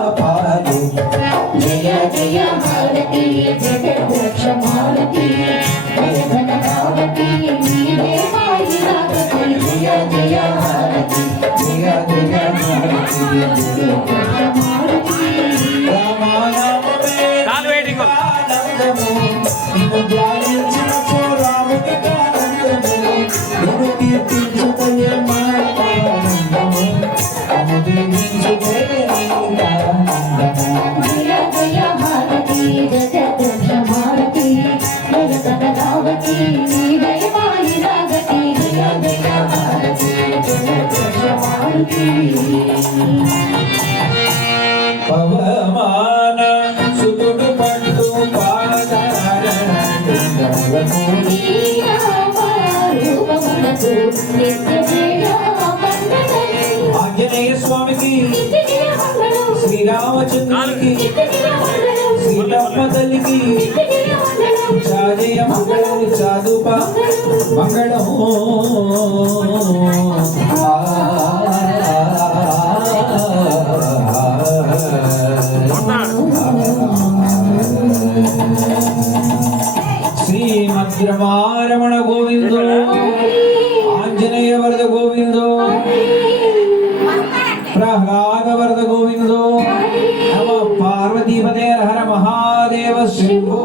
పాపాలు జయ జయ భారతి జగద్రక్ష భారతి జయ ధనరావతి నీవే వాయురావతి జయ జయ భారతి జయ జయ భారతి జగద్రక్ష భారతి రామానామమే ఆనందము నిన్ను ధ్యానించినచో రాముని ఆనందము నిన్ను కీర్తించుటయే మా ఆనందము జయ జయ భారతి జగద్రక్ష భారతి జయ ధనరావతి నీవే వాయురావతి జయ జయ భారతి జగద్రక్ష భారతి పవమాన సుతుడు పట్టు ఆంజనేయ స్వామికి శ్రీరామచంద్రునికి శ్రీరమ్మ తల్లికి చాజయ మంగళం చాదుప మంగళం శ్రీమద్రమారమణ గోవిందో ఆంజనేయ వరద గోవిందో ప్రహ్లాద వరద గోవిందో నమ పార్వతీపతే హర మహాదేవ శంభో